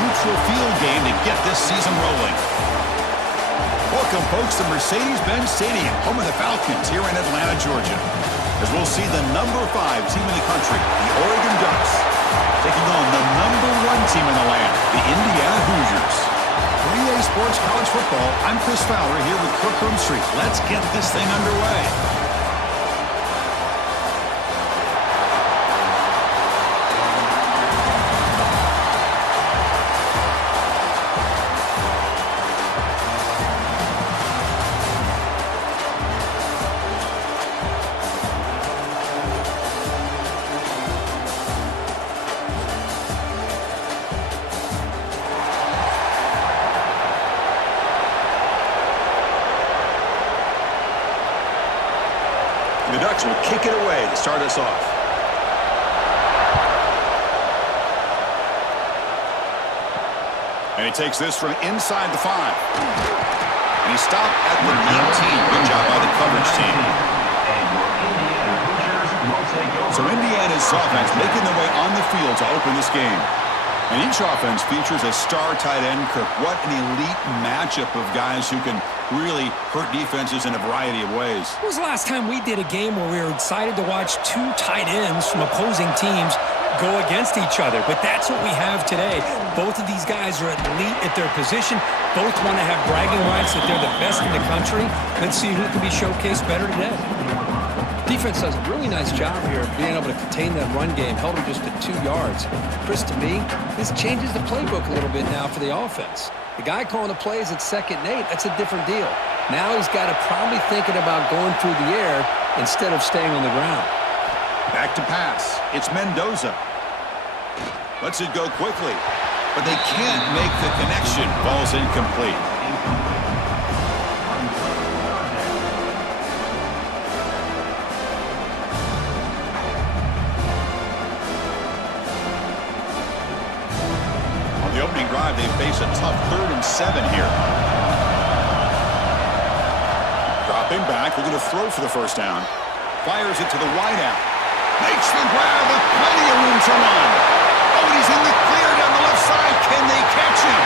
neutral field game to get this season rolling. Welcome, folks, to Mercedes-Benz Stadium, home of the Falcons here in Atlanta, Georgia, as we'll see the number 5 team in the country, the Oregon Ducks, taking on the number 1 team in the land, the Indiana Hoosiers. 3A Sports College Football, I'm Chris Fowler here with Kirk Street. Let's get this thing underway. The Ducks will kick it away to start us off. And he takes this from inside the 5. And he stopped at the 19. Good job by the coverage team. So Indiana's offense making their way on the field to open this game. And each offense features a star tight end, Kirk. What an elite matchup of guys who can really hurt defenses in a variety of ways. When was the last time we did a game where we were excited to watch 2 tight ends from opposing teams go against each other? But that's what we have today. Both of these guys are elite at their position. Both want to have bragging rights that they're the best in the country. Let's see who can be showcased better today. Defense does a really nice job here of being able to contain that run game, held him just at 2 yards. Chris, to me, this changes the playbook a little bit now for the offense. The guy calling the plays at 2nd and 8, that's a different deal. Now he's got to probably thinking about going through the air instead of staying on the ground. Back to pass. It's Mendoza. Lets it go quickly, but they can't make the connection. Ball's incomplete. The opening drive, they face a tough 3rd and 7 here. Dropping back, looking to throw for the first down. Fires it to the wideout. Makes the grab with plenty of room to run. Oh, and he's in the clear down the left side. Can they catch him?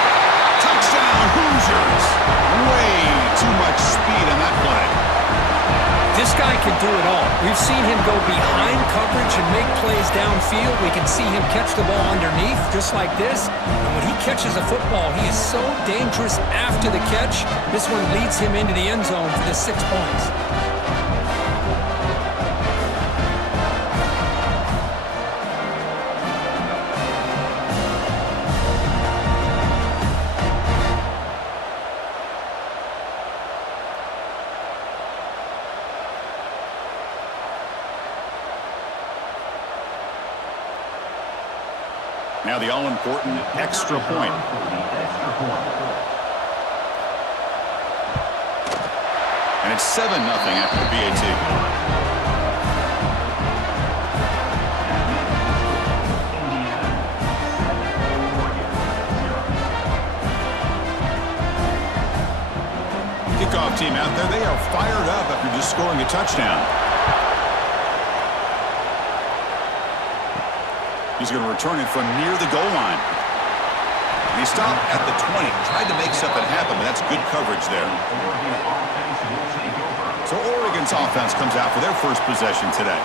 Touchdown, Hoosiers. Way too much speed on that play. This guy can do it all. We've seen him go behind coverage and make plays downfield. We can see him catch the ball underneath just like this. And when he catches a football, he is so dangerous after the catch. This one leads him into the end zone for the 6 points. Now the all-important extra point. And it's 7-0 after the PAT. Kickoff team out there. They are fired up after just scoring a touchdown. He's going to return it from near the goal line. And he stopped at the 20. Tried to make something happen, but that's good coverage there. So Oregon's offense comes out for their first possession today.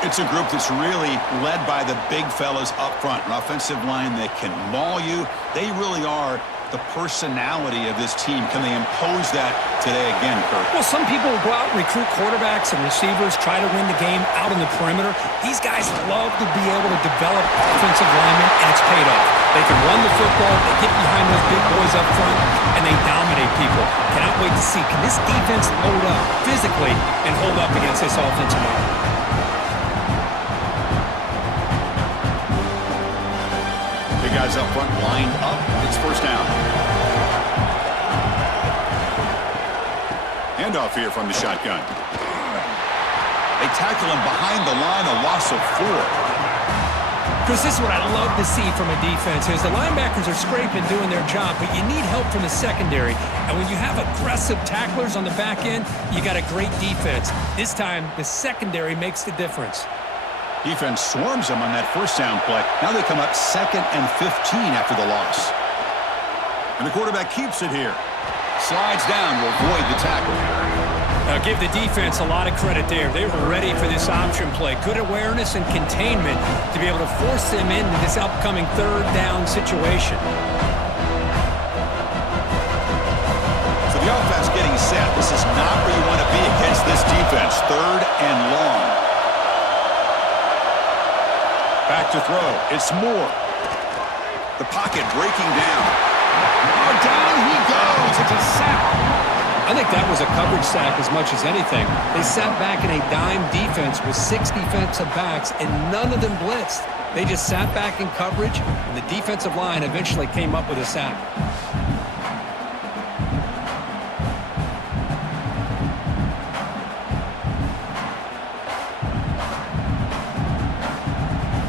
It's a group that's really led by the big fellas up front. An offensive line that can maul you. They really are the personality of this team. Can they impose that today again, Kirk? Well, some people will go out and recruit quarterbacks and receivers, try to win the game out on the perimeter. These guys love to be able to develop offensive linemen, and it's paid off. They can run the football, they get behind those big boys up front, and they dominate people. Cannot wait to see, can this defense load up physically and hold up against this offensive line? Big guys up front lined up. It's first down. Handoff here from the shotgun. They tackle him behind the line, a loss of 4. Because this is what I love to see from a defense is the linebackers are scraping, doing their job, but you need help from the secondary. And when you have aggressive tacklers on the back end, you got a great defense. This time, the secondary makes the difference. Defense swarms them on that first down play. Now they come up 2nd and 15 after the loss. And the quarterback keeps it here. Slides down to avoid the tackle. Now give the defense a lot of credit there. They were ready for this option play. Good awareness and containment to be able to force them into this upcoming third down situation. So the offense getting set. This is not where you want to be against this defense. Third and long. Back to throw. It's Moore. The pocket breaking down. Oh, down he goes. It's a sack. I think that was a coverage sack as much as anything. They sat back in a dime defense with 6 defensive backs, and none of them blitzed. They just sat back in coverage, and the defensive line eventually came up with a sack.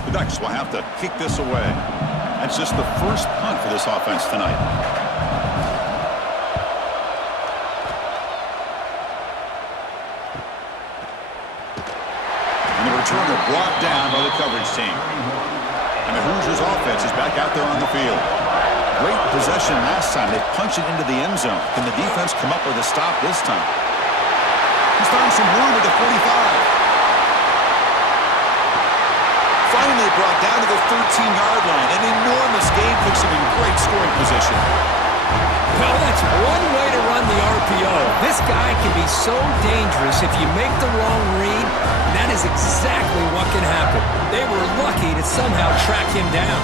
The Ducks will have to kick this away. That's just the first punt for this offense tonight. Returner brought down by the coverage team. And the Hoosiers offense is back out there on the field. Great possession last time. They punched it into the end zone. Can the defense come up with a stop this time? He's found some room at the 45. Finally brought down to the 13-yard line. An enormous gain puts him in great scoring position. Well, that's one way to run the RPO. This guy can be so dangerous if you make the wrong read. That is exactly what can happen. They were lucky to somehow track him down.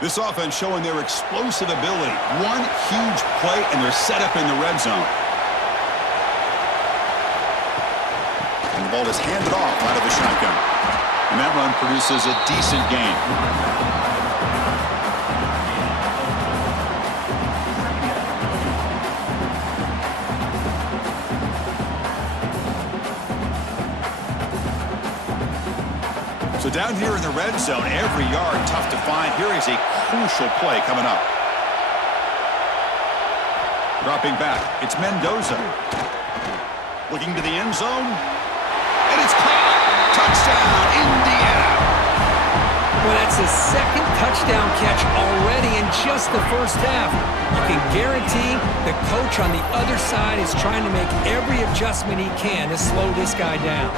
This offense showing their explosive ability. One huge play, and they're set up in the red zone. And the ball is handed off out of the shotgun. And that run produces a decent gain. So down here in the red zone, every yard tough to find. Here is a crucial play coming up. Dropping back, it's Mendoza. Looking to the end zone. And it's caught. Touchdown, Indiana. Well, that's his second touchdown catch already in just the first half. You can guarantee the coach on the other side is trying to make every adjustment he can to slow this guy down.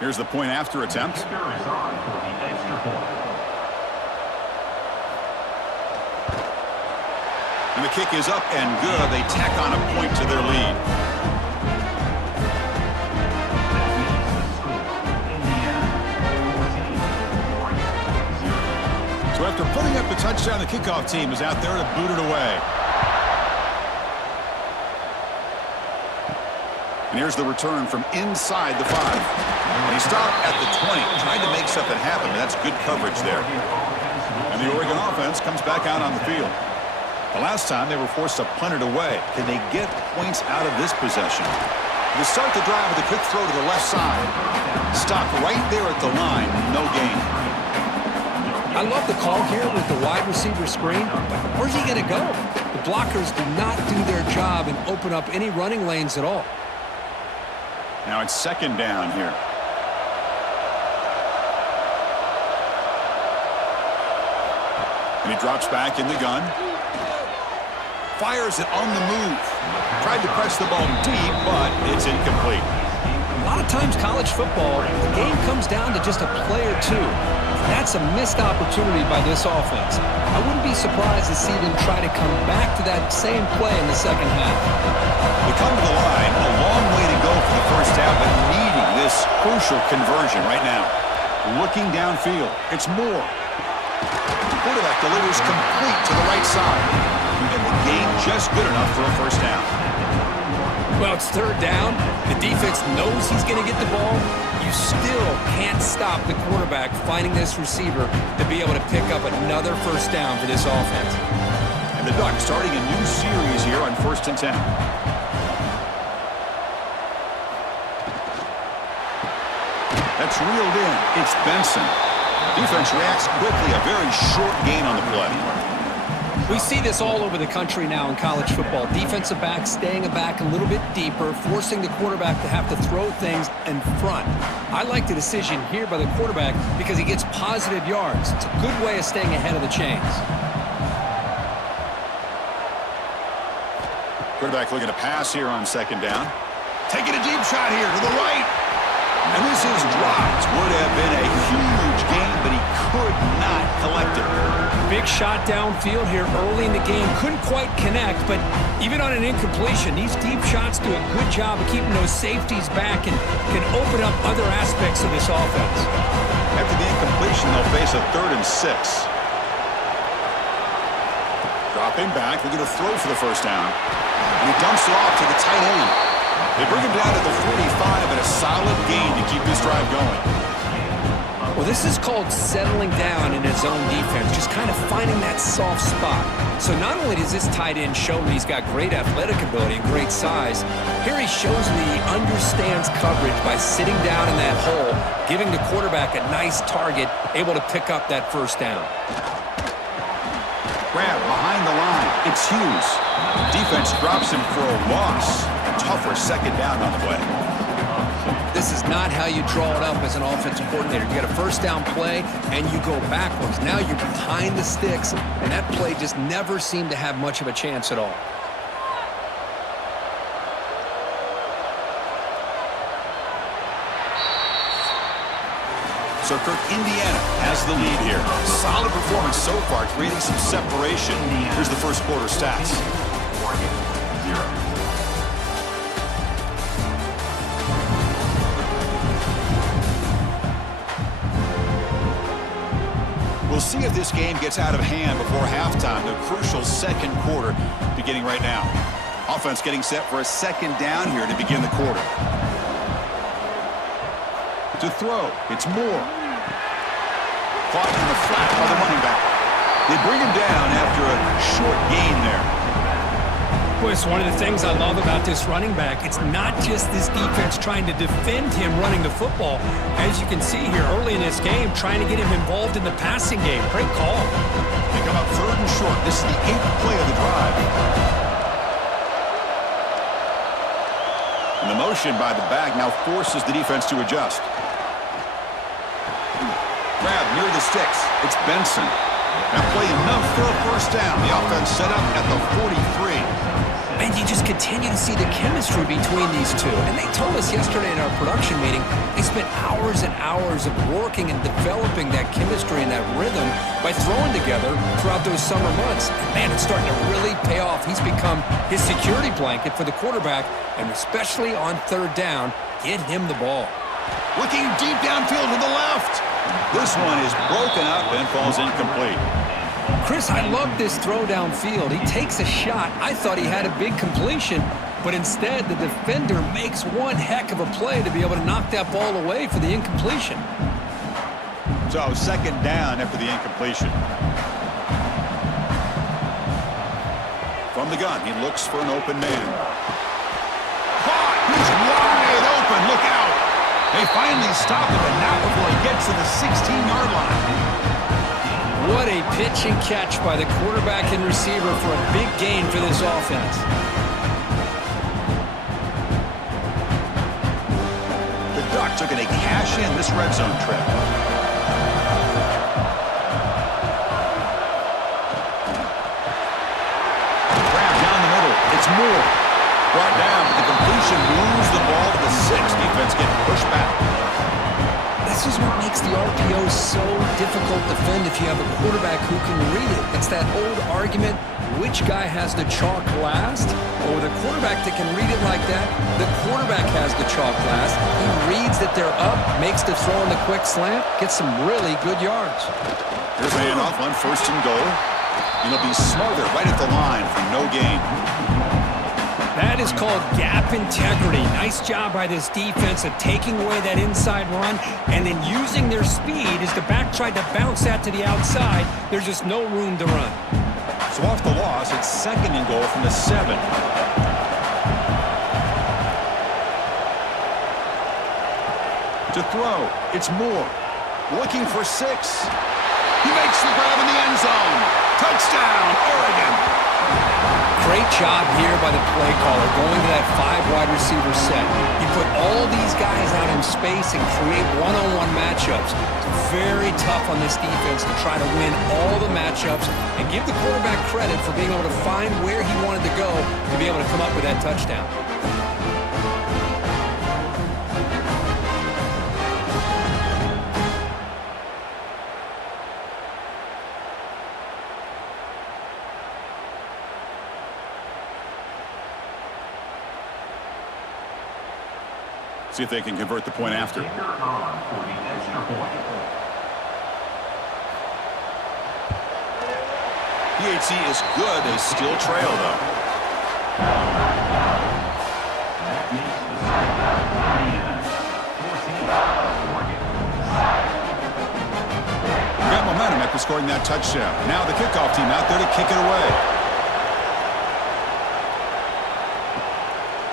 Here's the point after attempt. And the kick is up and good. They tack on a point to their lead. So after putting up the touchdown, the kickoff team is out there to boot it away. And here's the return from inside the 5. And he stopped at the 20, trying to make something happen, but that's good coverage there. And the Oregon offense comes back out on the field. The last time they were forced to punt it away. Can they get points out of this possession? They start the drive with a quick throw to the left side. Stopped right there at the line, no gain. I love the call here with the wide receiver screen. Where's he going to go? The blockers do not do their job and open up any running lanes at all. Now it's second down here. And he drops back in the gun. Fires it on the move. Tried to press the ball deep, but it's incomplete. A lot of times college football, the game comes down to just a play or two. That's a missed opportunity by this offense. I wouldn't be surprised to see them try to come back to that same play in the second half. They come to the line, a long way to go for the first half, but needing this crucial conversion right now. Looking downfield, it's Moore. Quarterback delivers complete to the right side. And the gain just good enough for a first down. Well, it's third down. The defense knows he's going to get the ball. You still can't stop the quarterback finding this receiver to be able to pick up another first down for this offense. And the Ducks starting a new series here on 1st and 10. That's reeled in. It's Benson. Defense reacts quickly. A very short gain on the play. We see this all over the country now in college football. Defensive backs staying back a little bit deeper, forcing the quarterback to have to throw things in front. I like the decision here by the quarterback because he gets positive yards. It's a good way of staying ahead of the chains. Quarterback looking to pass here on 2nd down. Taking a deep shot here to the right. And this is dropped. Would have been a huge gain, but he could not collect it. Big shot downfield here early in the game. Couldn't quite connect, but even on an incompletion, these deep shots do a good job of keeping those safeties back and can open up other aspects of this offense. After the incompletion, they'll face a 3rd and 6. Dropping back, looking to throw for the first down. And he dumps it off to the tight end. They bring him down to the 45 and a solid gain to keep this drive going. Well, this is called settling down in his own defense, just kind of finding that soft spot. So not only does this tight end show me he's got great athletic ability and great size, here he shows me he understands coverage by sitting down in that hole, giving the quarterback a nice target, able to pick up that first down. Grab behind the line. It's Hughes. Defense drops him for a loss. A tougher 2nd down on the way. This is not how you draw it up as an offensive coordinator. You get a first down play, and you go backwards. Now you're behind the sticks, and that play just never seemed to have much of a chance at all. So Kirk, Indiana has the lead here. Solid performance so far, creating some separation. Here's the first quarter stats. We'll see if this game gets out of hand before halftime. The crucial 2nd quarter beginning right now. Offense getting set for a 2nd down here to begin the quarter. To throw, it's Moore. Caught in the flat by the running back. They bring him down after a short gain there. Well, it's one of the things I love about this running back. It's not just this defense trying to defend him running the football. As you can see here early in this game, trying to get him involved in the passing game. Great call. They come up 3rd and short. This is the 8th play of the drive. And the motion by the back now forces the defense to adjust. Grab near the sticks. It's Benson. Now play enough for a first down. The offense set up at the 43. And you just continue to see the chemistry between these two. And they told us yesterday in our production meeting, they spent hours and hours of working and developing that chemistry and that rhythm by throwing together throughout those summer months. And man, it's starting to really pay off. He's become his security blanket for the quarterback, and especially on 3rd down, get him the ball. Looking deep downfield to the left. This one is broken up and falls incomplete. Chris, I love this throw downfield. He takes a shot. I thought he had a big completion, but instead the defender makes one heck of a play to be able to knock that ball away for the incompletion. So 2nd down after the incompletion. From the gun, he looks for an open man. Caught! He's wide open. Look out! They finally stop him, but not before he gets to the 16-yard line. What a pitch and catch by the quarterback and receiver for a big gain for this offense. The Ducks are going to cash in this red zone trip. Grab down the middle. It's Moore. Brought down, but the completion moves the ball to the 6. Defense getting pushed back. This is what makes the RPO so difficult to defend if you have a quarterback who can read it. It's that old argument, which guy has the chalk last? Or the quarterback that can read it like that, the quarterback has the chalk last. He reads that they're up, makes the throw on the quick slant, gets some really good yards. Here's a handoff on 1st and goal. And he'll be smarter right at the line for no gain. That is called gap integrity. Nice job by this defense of taking away that inside run and then using their speed as the back tried to bounce that to the outside. There's just no room to run. So off the loss, it's 2nd and goal from the 7. To throw, it's Moore. Looking for 6. He makes the grab in the end zone. Touchdown, Oregon. Great job here by the play caller going to that 5 wide receiver set. You put all these guys out in space and create one-on-one matchups. It's very tough on this defense to try to win all the matchups and give the quarterback credit for being able to find where he wanted to go to be able to come up with that touchdown. See if they can convert the point after. PHC is good. They still trail, though. Got momentum after scoring that touchdown. Now the kickoff team out there to kick it away.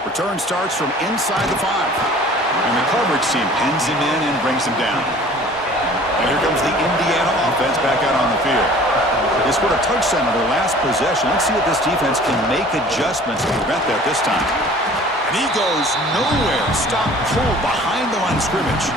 Return starts from inside the 5. And the coverage team pins him in and brings him down. And here comes the Indiana offense back out on the field. They scored a touchdown on their last possession. Let's see if this defense can make adjustments to prevent that this time. And he goes nowhere. Stop pull behind the line of scrimmage.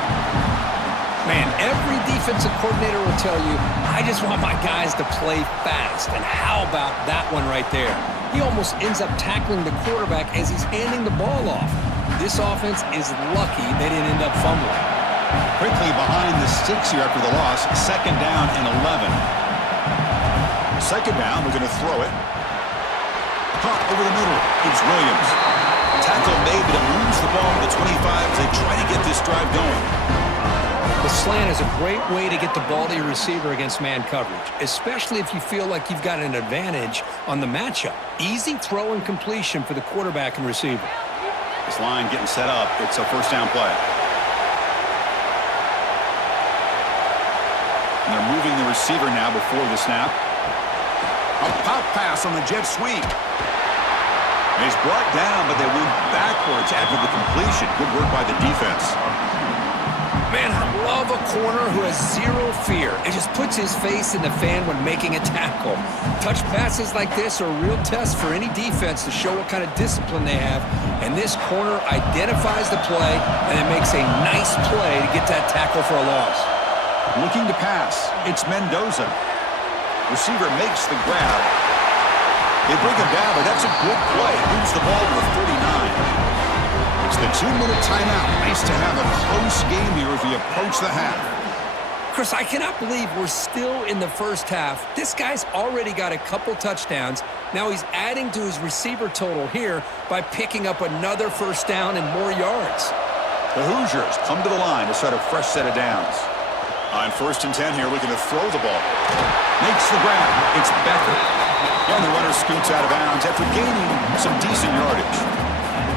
Man, every defensive coordinator will tell you, I just want my guys to play fast. And how about that one right there? He almost ends up tackling the quarterback as he's handing the ball off. This offense is lucky they didn't end up fumbling. Quickly behind the sticks here after the loss. 2nd down and 11. 2nd down, we're going to throw it. Caught over the middle. It's Williams. Tackle made, but it moves the ball to the 25 as they try to get this drive going. The slant is a great way to get the ball to your receiver against man coverage, especially if you feel like you've got an advantage on the matchup. Easy throw and completion for the quarterback and receiver. This line getting set up. It's a 1st down play. And they're moving the receiver now before the snap. A pop pass on the jet sweep. And he's brought down, but they went backwards after the completion. Good work by the defense. Man, I love a corner who has zero fear. It just puts his face in the fan when making a tackle. Touch passes like this are a real test for any defense to show what kind of discipline they have. And this corner identifies the play and then makes a nice play to get that tackle for a loss. Looking to pass. It's Mendoza. Receiver makes the grab. They bring him down, but that's a good play. Moves the ball to the 39. It's the 2-minute timeout. Nice to have a close game here as we approach the half. Chris, I cannot believe we're still in the first half. This guy's already got a couple touchdowns. Now he's adding to his receiver total here by picking up another 1st down and more yards. The Hoosiers come to the line to start a fresh set of downs. On 1st and 10 here, looking to throw the ball. Makes the grab. It's Becker. And the runner scoots out of bounds after gaining some decent yardage.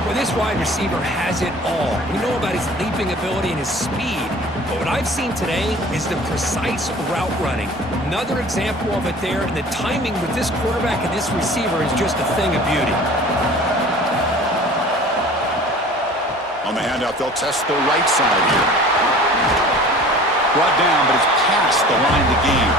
Well, this wide receiver has it all. We know about his leaping ability and his speed, but what I've seen today is the precise route running. Another example of it there, and the timing with this quarterback and this receiver is just a thing of beauty. On the handout, they'll test the right side here. Brought down, but it's past the line to gain.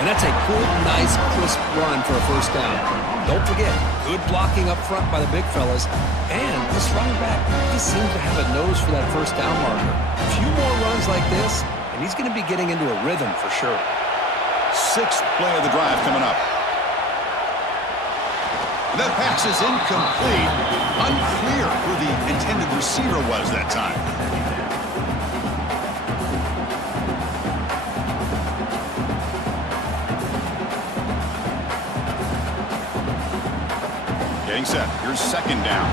And that's a good, nice, crisp run for a 1st down. Don't forget, good blocking up front by the big fellas. And this running back, he seems to have a nose for that 1st down marker. A few more runs like this, and he's going to be getting into a rhythm for sure. 6th play of the drive coming up. That pass is incomplete. Unclear who the intended receiver was that time. Getting set. Here's 2nd down.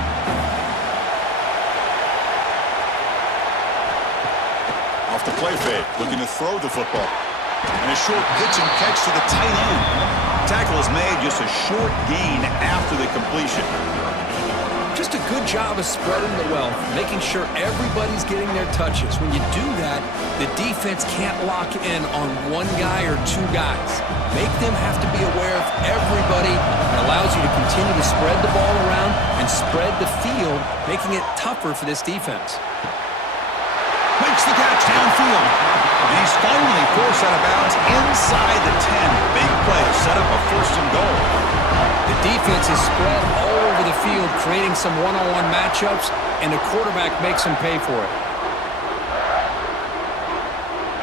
Off the play fake. Looking to throw the football. And a short pitch and catch to the tight end. Tackle is made, just a short gain after the completion. Just a good job of spreading the wealth, making sure everybody's getting their touches. When you do that, the defense can't lock in on one guy or two guys. Make them have to be aware of everybody. It allows you to continue to spread the ball around and spread the field, making it tougher for this defense. Makes the catch downfield. And he's finally forced out of bounds inside the 10. Big play to set up a first and goal. The defense is spread all over the field, creating some one-on-one matchups, and the quarterback makes them pay for it.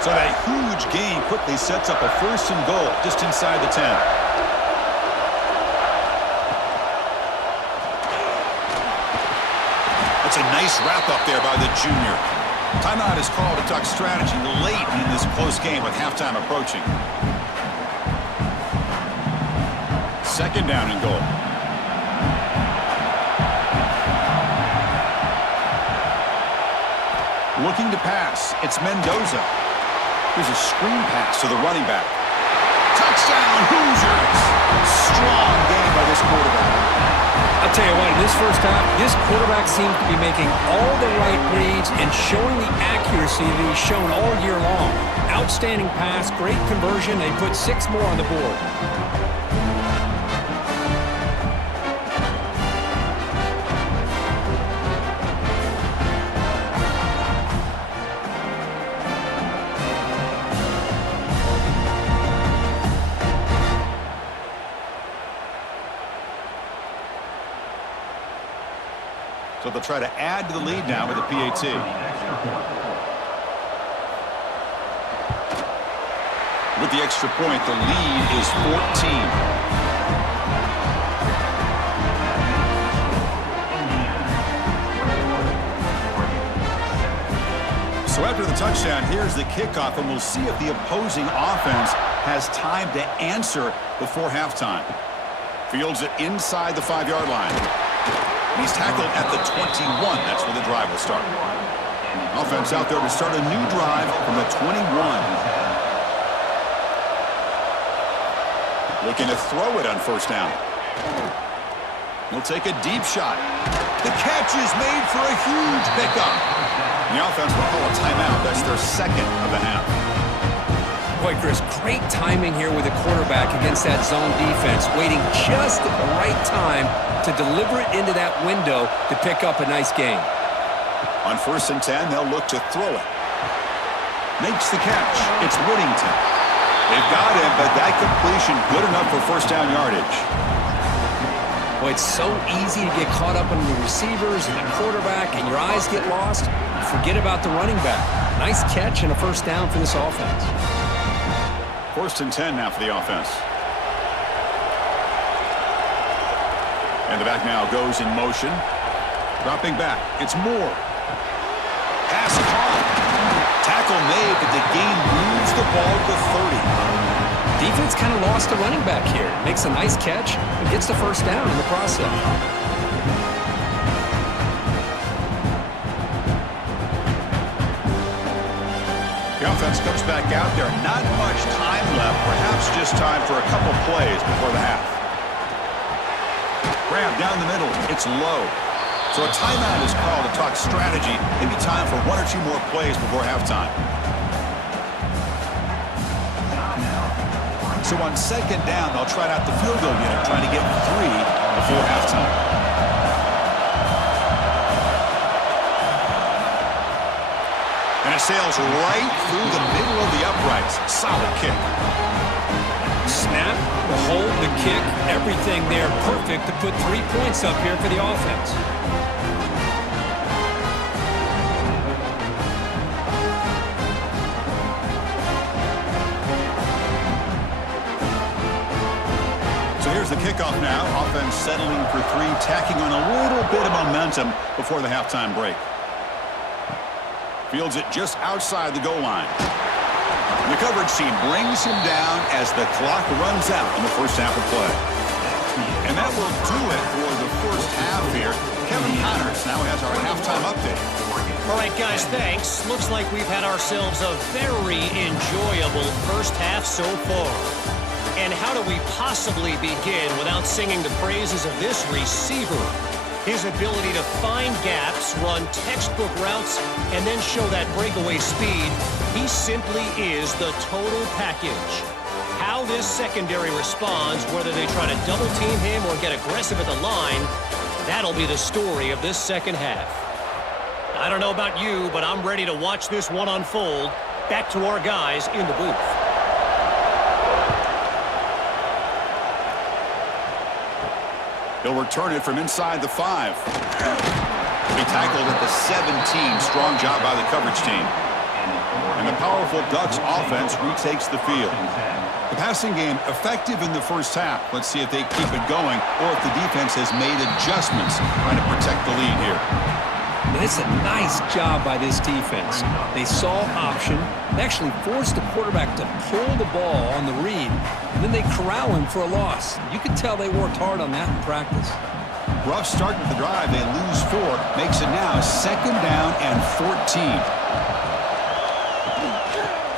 So that huge gain quickly sets up a first and goal just inside the 10. That's a nice wrap-up there by the junior. Timeout is called to talk strategy late in this close game with halftime approaching. Second down and goal. Looking to pass. It's Mendoza. Here's a screen pass to the running back. Touchdown, Hoosiers! Strong game by this quarterback. I'll tell you what, in this first half, this quarterback seems to be making all the right reads and showing the accuracy that he's shown all year long. Outstanding pass, great conversion. They put 6 more on the board. So they'll try to add to the lead now with a PAT. With the extra point, the lead is 14. So after the touchdown, here's the kickoff, and we'll see if the opposing offense has time to answer before halftime. Fields it inside the 5-yard line. He's tackled at the 21. That's where the drive will start. Offense out there to start a new drive from the 21. Looking to throw it on first down. He'll take a deep shot. The catch is made for a huge pickup. The offense will call a timeout. That's their second of the half. Boy, Chris, great timing here with the quarterback against that zone defense, waiting just at the right time to deliver it into that window to pick up a nice gain. On first and 10, they'll look to throw it. Makes the catch. It's Whittington. They've got him, but that completion good enough for first down yardage. Boy, it's so easy to get caught up on the receivers and the quarterback, and your eyes get lost. You forget about the running back. Nice catch and a first down for this offense. First and 10 now for the offense. And the back now goes in motion. Dropping back. It's Moore. Pass caught. Tackle made, but the gain moves the ball to 30. Defense kind of lost the running back here. Makes a nice catch and gets the first down in the process. The offense comes back out there. Not much time left. Perhaps just time for a couple plays before the half. Grab down the middle. It's low. So a timeout is called to talk strategy. Maybe time for 1 or 2 more plays before halftime. So on second down, they'll try out the field goal unit, trying to get 3 before halftime. And it sails right through the middle of the uprights. Solid kick. Snap, the hold, the kick, everything there perfect to put 3 points up here for the offense. So here's the kickoff now. Offense settling for 3, tacking on a little bit of momentum before the halftime break. Fields it just outside the goal line. The coverage team brings him down as the clock runs out in the first half of play. And that will do it for the first half here. Kevin Connors now has our halftime update. All right, guys, thanks. Looks like we've had ourselves a very enjoyable first half so far. And how do we possibly begin without singing the praises of this receiver? His ability to find gaps, run textbook routes, and then show that breakaway speed, he simply is the total package. How this secondary responds, whether they try to double-team him or get aggressive at the line, that'll be the story of this second half. I don't know about you, but I'm ready to watch this one unfold. Back to our guys in the booth. He'll return it from inside the 5. He tackled at the 17. Strong job by the coverage team. And the powerful Ducks offense retakes the field. The passing game effective in the first half. Let's see if they keep it going or if the defense has made adjustments trying to protect the lead here. And it's a nice job by this defense. They saw option, they actually forced the quarterback to pull the ball on the read, and then they corral him for a loss. You can tell they worked hard on that in practice. Rough start to the drive. They lose 4. Makes it now 2nd down and 14.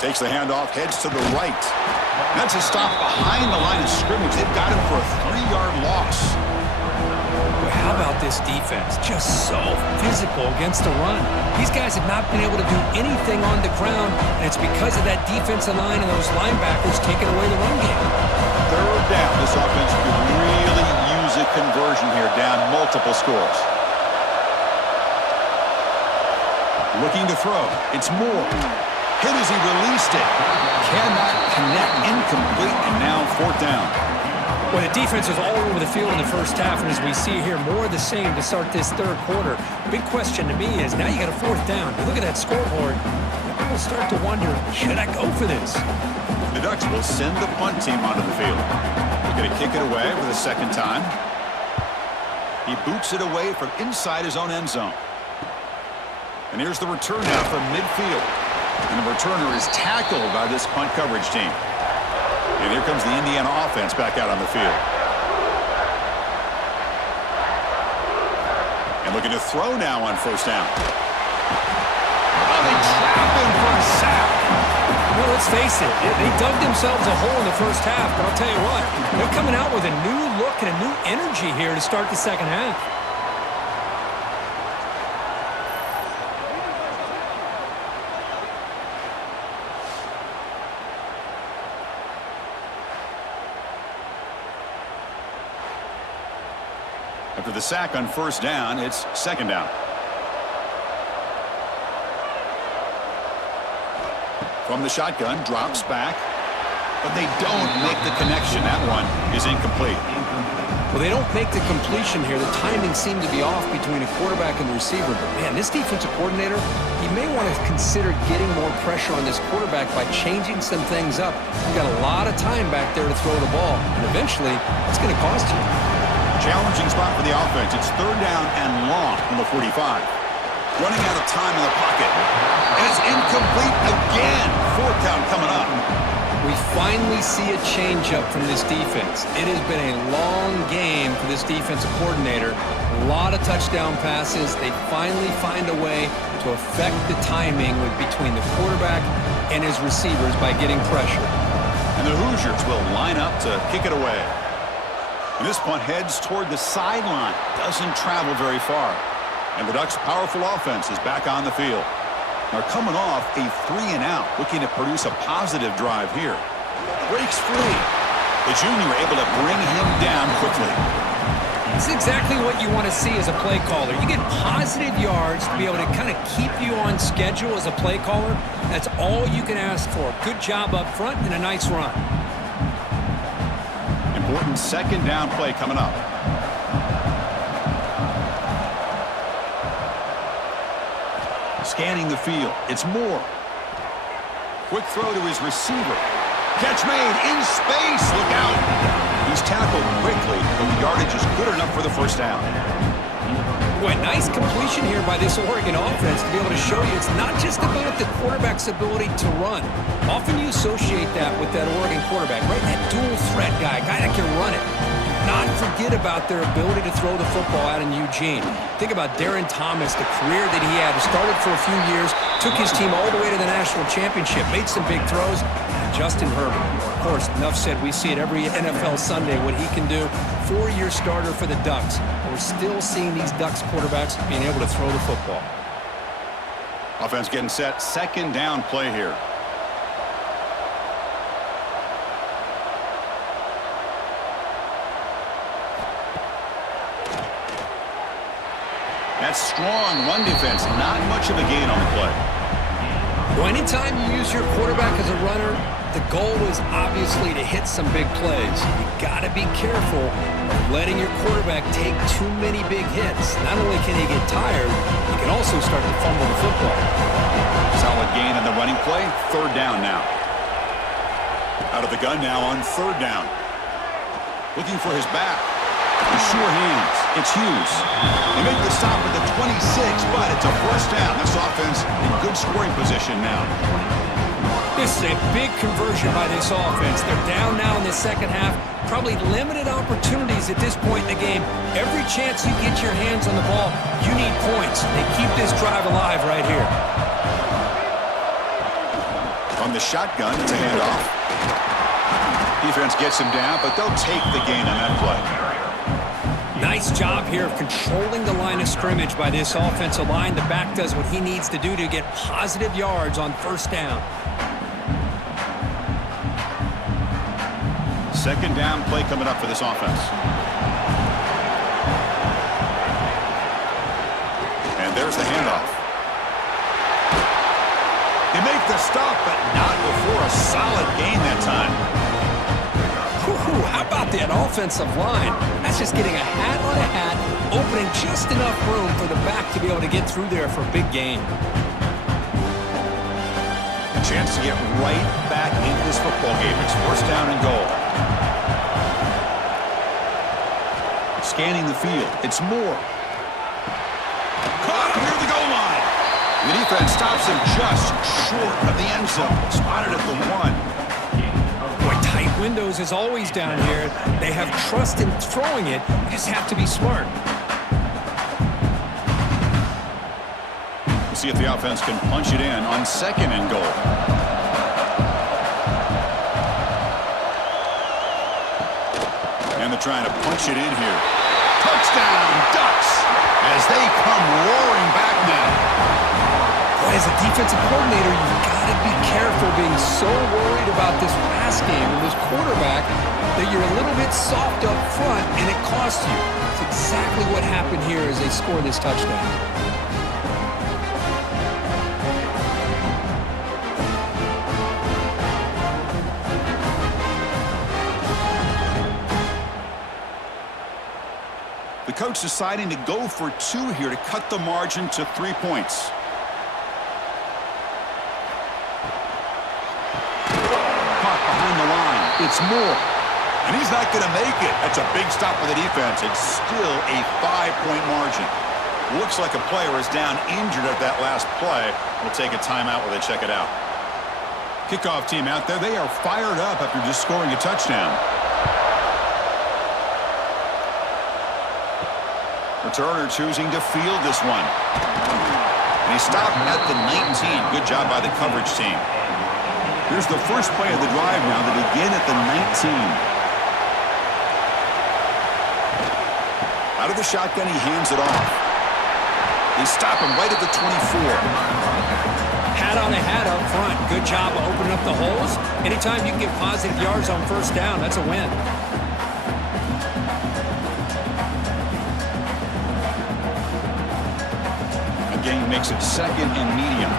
Takes the handoff, heads to the right. That's a stop behind the line of scrimmage. They've got him for a 3-yard loss. Well, how about this defense? Just so physical against the run. These guys have not been able to do anything on the ground, and it's because of that defensive line and those linebackers taking away the run game. 3rd down. This offense could really use a conversion here, down multiple scores. Looking to throw. It's Moore. Hit as he released it. Cannot connect. Incomplete, and now 4th down. Well, the defense was all over the field in the first half, and as we see here, more of the same to start this 3rd quarter. Big question to me is, now you got a 4th down. You look at that scoreboard, people start to wonder, should I go for this? The Ducks will send the punt team onto the field. They're going to kick it away for the 2nd time. He boots it away from inside his own end zone. And here's the return now from midfield. And the returner is tackled by this punt coverage team. And here comes the Indiana offense back out on the field. And looking to throw now on 1st down. Oh, they trap him for a sack. Well, let's face it, they dug themselves a hole in the first half, but I'll tell you what, they're coming out with a new look and a new energy here to start the second half. After the sack on 1st down, it's 2nd down. From the shotgun, drops back, but they don't make the connection. That one is incomplete. Well, they don't make the completion here. The timing seemed to be off between a quarterback and the receiver. But, man, this defensive coordinator, he may want to consider getting more pressure on this quarterback by changing some things up. You've got a lot of time back there to throw the ball, and eventually it's going to cost you. Challenging spot for the offense. It's 3rd down and long from the 45. Running out of time in the pocket. And it's incomplete again. 4th down coming up. We finally see a change-up from this defense. It has been a long game for this defensive coordinator. A lot of touchdown passes. They finally find a way to affect the timing between the quarterback and his receivers by getting pressure. And the Hoosiers will line up to kick it away. And this punt heads toward the sideline. Doesn't travel very far. And the Ducks' powerful offense is back on the field. They're coming off a 3-and-out, looking to produce a positive drive here. Breaks free. The junior able to bring him down quickly. This is exactly what you want to see as a play caller. You get positive yards to be able to kind of keep you on schedule as a play caller. That's all you can ask for. Good job up front and a nice run. Important 2nd down play coming up. Scanning the field. It's Moore. Quick throw to his receiver. Catch made in space. Look out. He's tackled quickly, but the yardage is good enough for the 1st down. Boy, nice completion here by this Oregon offense to be able to show you it's not just about the quarterback's ability to run. Often you associate that with that Oregon quarterback, right? That dual threat guy that can run it. Do not forget about their ability to throw the football out in Eugene. Think about Darren Thomas, the career that he had. He started for a few years, took his team all the way to the national championship, made some big throws. And Justin Herbert, of course, enough said. We see it every NFL Sunday, what he can do. 4-year starter for the Ducks. We're still seeing these Ducks quarterbacks being able to throw the football. Offense getting set. Second down play here. That strong run defense. Not much of a gain on the play. Well, anytime you use your quarterback as a runner, the goal is obviously to hit some big plays. You got to be careful of letting your quarterback take too many big hits. Not only can he get tired, he can also start to fumble the football. Solid gain on the running play. Third down now. Out of the gun now on third down. Looking for his back. With sure hands. It's Hughes. They make the stop at the 26, but it's a first down. This offense in good scoring position now. This is a big conversion by this offense. They're down now in the second half. Probably limited opportunities at this point in the game. Every chance you get your hands on the ball, you need points. They keep this drive alive right here. On the shotgun, it's a handoff. Defense gets him down, but they'll take the gain on that play. Nice job here of controlling the line of scrimmage by this offensive line. The back does what he needs to do to get positive yards on first down. Second down play coming up for this offense. And there's the handoff. They make the stop, but not before a solid gain that time. How about that offensive line? That's just getting a hat on a hat, opening just enough room for the back to be able to get through there for a big gain. A chance to get right back into this football game. It's first down and goal. Scanning the field. It's Moore. Caught him near the goal line. The defense stops him just short of the end zone. Spotted at the 1. Boy, tight windows is always down here. They have trust in throwing it. You just have to be smart. We'll see if the offense can punch it in on second and goal. And they're trying to punch it in here. Touchdown, Ducks, as they come roaring back now. Boy, as a defensive coordinator, you've got to be careful being so worried about this pass game and this quarterback that you're a little bit soft up front and it costs you. It's exactly what happened here as they score this touchdown. The coach deciding to go for 2 here to cut the margin to 3 points. Caught behind the line. It's Moore. And he's not going to make it. That's a big stop for the defense. It's still a 5-point margin. Looks like a player is down injured at that last play. We'll take a timeout while they check it out. Kickoff team out there. They are fired up after just scoring a touchdown. Returner choosing to field this one. And he stopped at the 19. Good job by the coverage team. Here's the first play of the drive now to begin at the 19. Out of the shotgun, he hands it off. They stop him right at the 24. Hat on a hat up front. Good job of opening up the holes. Anytime you can get positive yards on first down, that's a win. Again, makes it second and medium.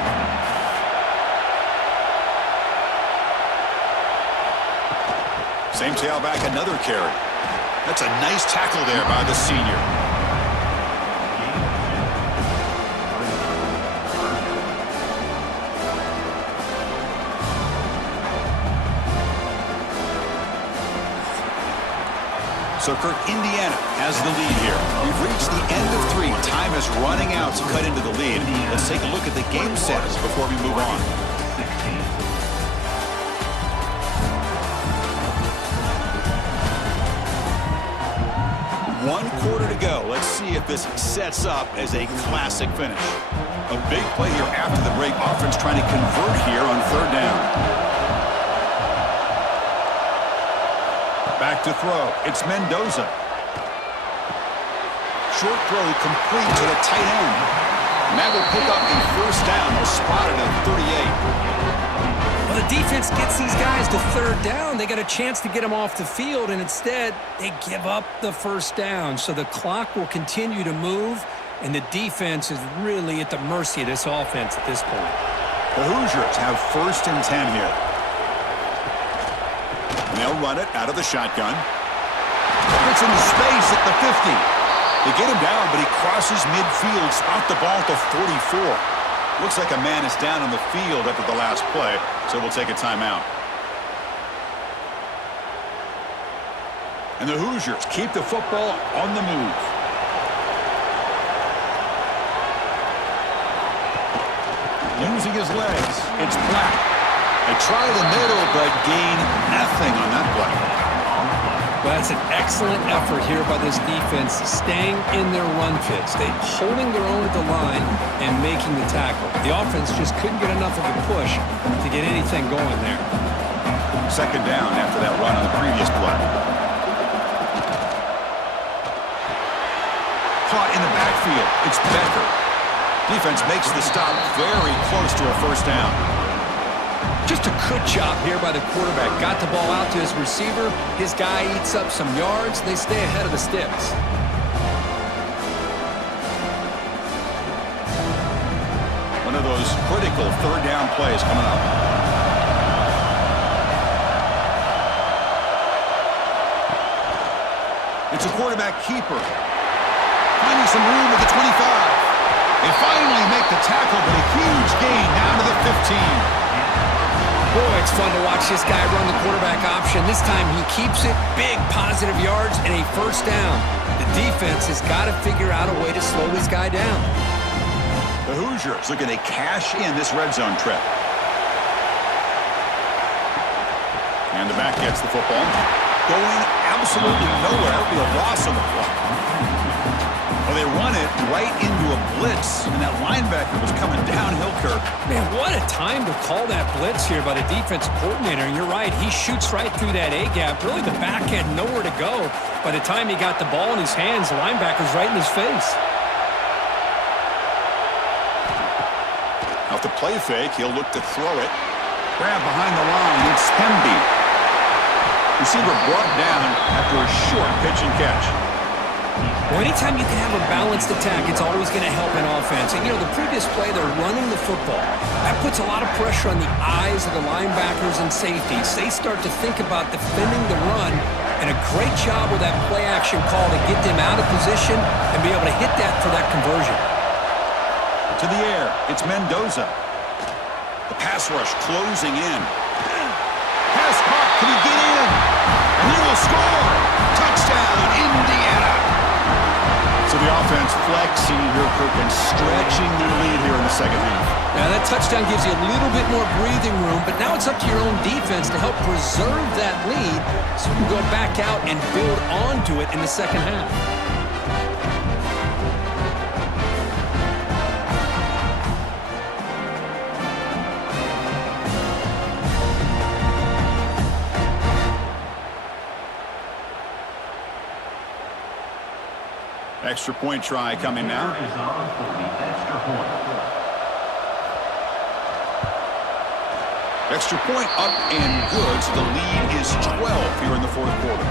Same tailback, another carry. That's a nice tackle there by the senior. So Kirk, Indiana has the lead here. We've reached the end of 3. Time is running out to cut into the lead. Let's take a look at the game status before we move on. if this sets up as a classic finish. A big play here after the break. Offense trying to convert here on third down. Back to throw. It's Mendoza. Short throw complete to the tight end. And that will pick up a first down. They'll spot it at 38. Well, the defense gets these guys to third down. They got a chance to get them off the field, and instead they give up the first down. So the clock will continue to move, and the defense is really at the mercy of this offense at this point. The Hoosiers have 1st and 10 here. And they'll run it out of the shotgun. It's into space at the 50. They get him down, but he crosses midfield, spot the ball at the 44. Looks like a man is down on the field after the last play, so we'll take a timeout. And the Hoosiers keep the football on the move. Using his legs, it's Black. They try the middle, but gain nothing on that play. Well, that's an excellent effort here by this defense, staying in their run fits. They holding their own at the line and making the tackle. The offense just couldn't get enough of a push to get anything going there. 2nd down after that run on the previous play. Caught in the backfield. It's Becker. Defense makes the stop very close to a first down. Just a good job here by the quarterback. Got the ball out to his receiver. His guy eats up some yards. They stay ahead of the sticks. One of those critical third down plays coming up. It's a quarterback keeper. Finding some room at the 25. They finally make the tackle, but a huge gain down to the 15. Boy, it's fun to watch this guy run the quarterback option. This time he keeps it, big positive yards, and a first down. The defense has got to figure out a way to slow this guy down. The Hoosiers looking to cash in this red zone trip. And the back gets the football. Going absolutely nowhere. That would be a loss of the play. Well, they run it right into a blitz, and that linebacker was coming downhill, Kirk. Man, what a time to call that blitz here by the defensive coordinator. And you're right, he shoots right through that A-gap. Really, the back had nowhere to go. By the time he got the ball in his hands, the linebacker's right in his face. Off the play fake, he'll look to throw it. Grab behind the line, it's Hemby. Receiver brought down after a short pitch and catch. Well, anytime you can have a balanced attack, it's always going to help an offense. And, you know, the previous play, they're running the football. That puts a lot of pressure on the eyes of the linebackers and safeties. They start to think about defending the run, and a great job with that play-action call to get them out of position and be able to hit that for that conversion. To the air, it's Mendoza. The pass rush closing in. Pass caught, can he get in? And he will score! Touchdown, Indiana! So the offense flexing here, Kirk, and stretching their lead here in the second half. Now that touchdown gives you a little bit more breathing room, but now it's up to your own defense to help preserve that lead so you can go back out and build onto it in the second half. Extra point try coming now. Extra point up and good, so the lead is 12 here in the fourth quarter.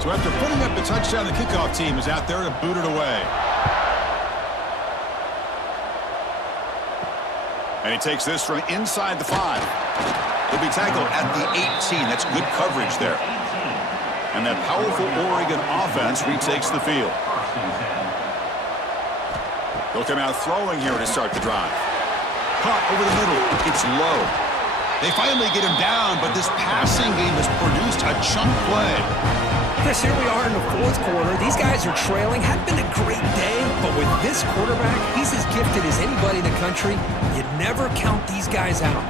So after putting up the touchdown, the kickoff team is out there to boot it away. And he takes this from inside the 5. He'll be tackled at the 18. That's good coverage there. And that powerful Oregon offense retakes the field. They'll come out throwing here to start the drive. Caught over the middle. It's low. They finally get him down, but this passing game has produced a chunk play. Chris, here we are in the fourth quarter. These guys are trailing. Hadn't been a great day, but with this quarterback, he's as gifted as anybody in the country. You never count these guys out.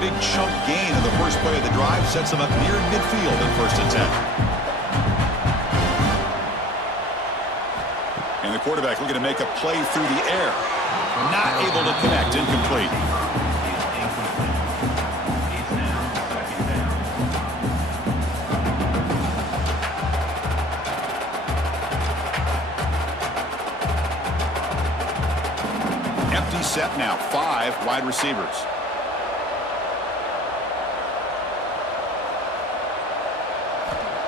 big chunk gain in the first play of the drive sets them up near midfield in 1st and 10. And the quarterback looking to make a play through the air. Not able to connect, incomplete. Empty set now, 5 wide receivers.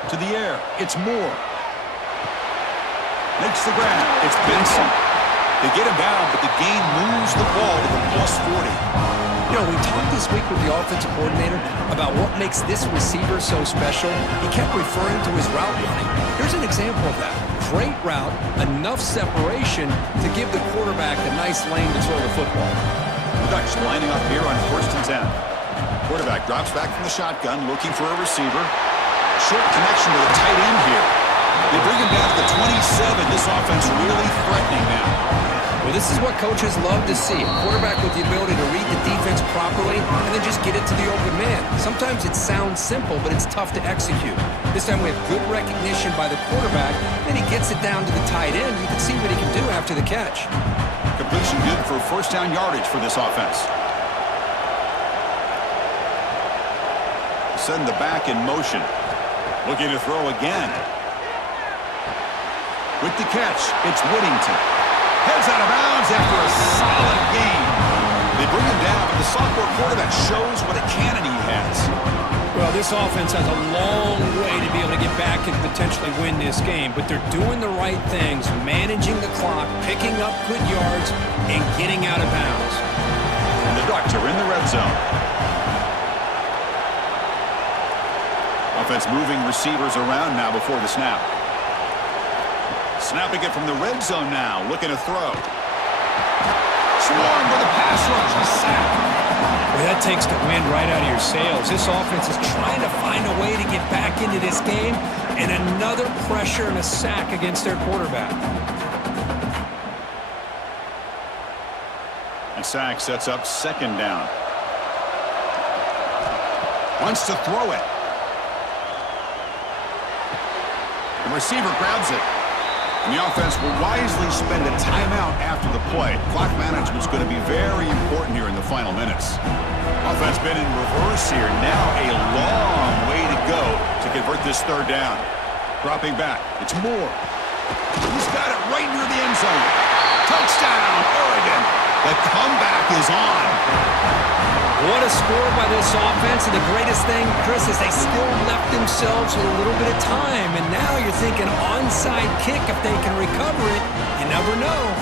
To the air, it's Moore. Makes the grab, it's Benson. They get him down, but the gain moves the ball to the +40. You know, we talked this week with the offensive coordinator about what makes this receiver so special. He kept referring to his route running. Here's an example of that. Great route, enough separation to give the quarterback a nice lane to throw the football. The Ducks lining up here on 1st and 10. Quarterback drops back from the shotgun, looking for a receiver. Short connection to the tight end here. They bring him down to the 27. This offense really threatening now. Well, this is what coaches love to see. A quarterback with the ability to read the defense properly and then just get it to the open man. Sometimes it sounds simple, but it's tough to execute. This time we have good recognition by the quarterback. Then he gets it down to the tight end. You can see what he can do after the catch. Completion good for 1st down yardage for this offense. Send the back in motion. Looking to throw again. With the catch, it's Whittington. Heads out of bounds after a solid gain. They bring him down, but the sophomore quarterback shows what a cannon he has. Well, this offense has a long way to be able to get back and potentially win this game, but they're doing the right things, managing the clock, picking up good yards, and getting out of bounds. And the Ducks are in the red zone. Offense moving receivers around now before the snap. Snapping it from the red zone now, looking to throw. Swarm with a pass rush, a sack. Well, that takes the wind right out of your sails. This offense is trying to find a way to get back into this game, and another pressure and a sack against their quarterback. A sack sets up 2nd down. Wants to throw it. The receiver grabs it. And the offense will wisely spend a timeout after the play. Clock management is going to be very important here in the final minutes. Offense been in reverse here. Now a long way to go to convert this 3rd down. Dropping back. It's Moore. He's got it right near the end zone. Touchdown, Oregon. The comeback is on. What a score by this offense, and the greatest thing, Chris, is they still left themselves with a little bit of time, and now you're thinking onside kick if they can recover it. You never know.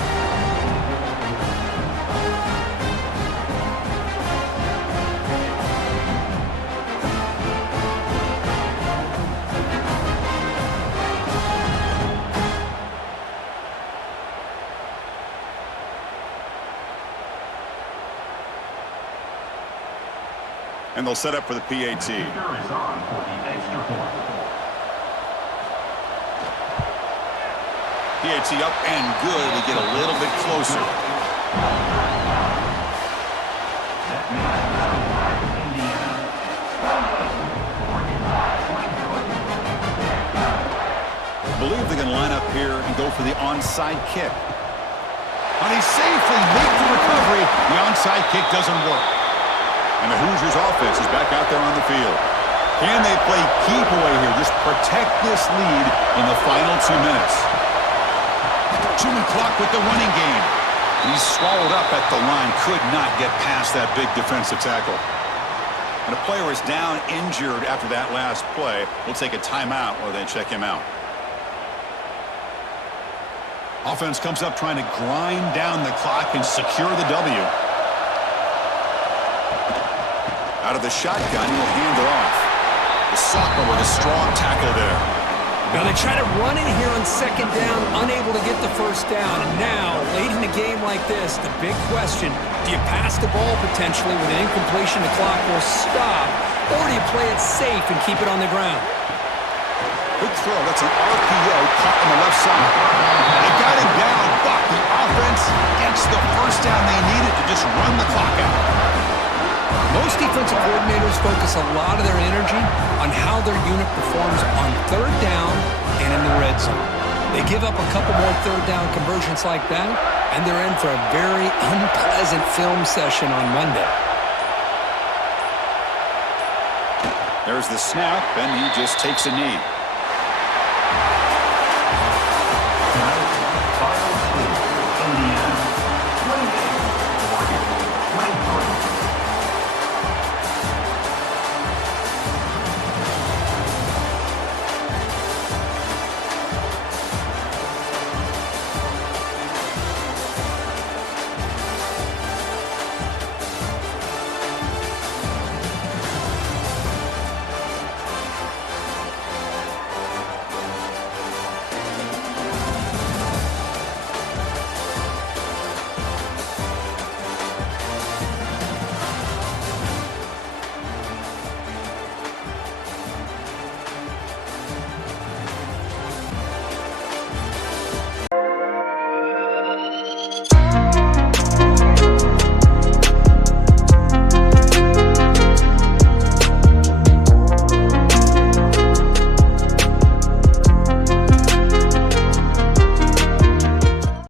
And they'll set up for the PAT. PAT up and good. We get a little bit closer. I believe they're going to line up here and go for the onside kick. And he safely makes the recovery. The onside kick doesn't work. And the Hoosiers offense is back out there on the field. Can they play keep away here? Just protect this lead in the final 2 minutes. Chewing clock with the running game. And he's swallowed up at the line. Could not get past that big defensive tackle. And a player is down injured after that last play. We'll take a timeout while they check him out. Offense comes up trying to grind down the clock and secure the W. Out of the shotgun, he'll hand it off. The sophomore with a strong tackle there. Now they try to run in here on 2nd down, unable to get the 1st down. And now, late in a game like this, the big question, do you pass the ball potentially with an incompletion, the clock will stop, or do you play it safe and keep it on the ground? Good throw. That's an RPO caught on the left side. They got him down, but the offense gets the 1st down they needed to just run the clock out. Most defensive coordinators focus a lot of their energy on how their unit performs on third down and in the red zone. They give up a couple more third down conversions like that, and they're in for a very unpleasant film session on Monday. There's the snap, and he just takes a knee.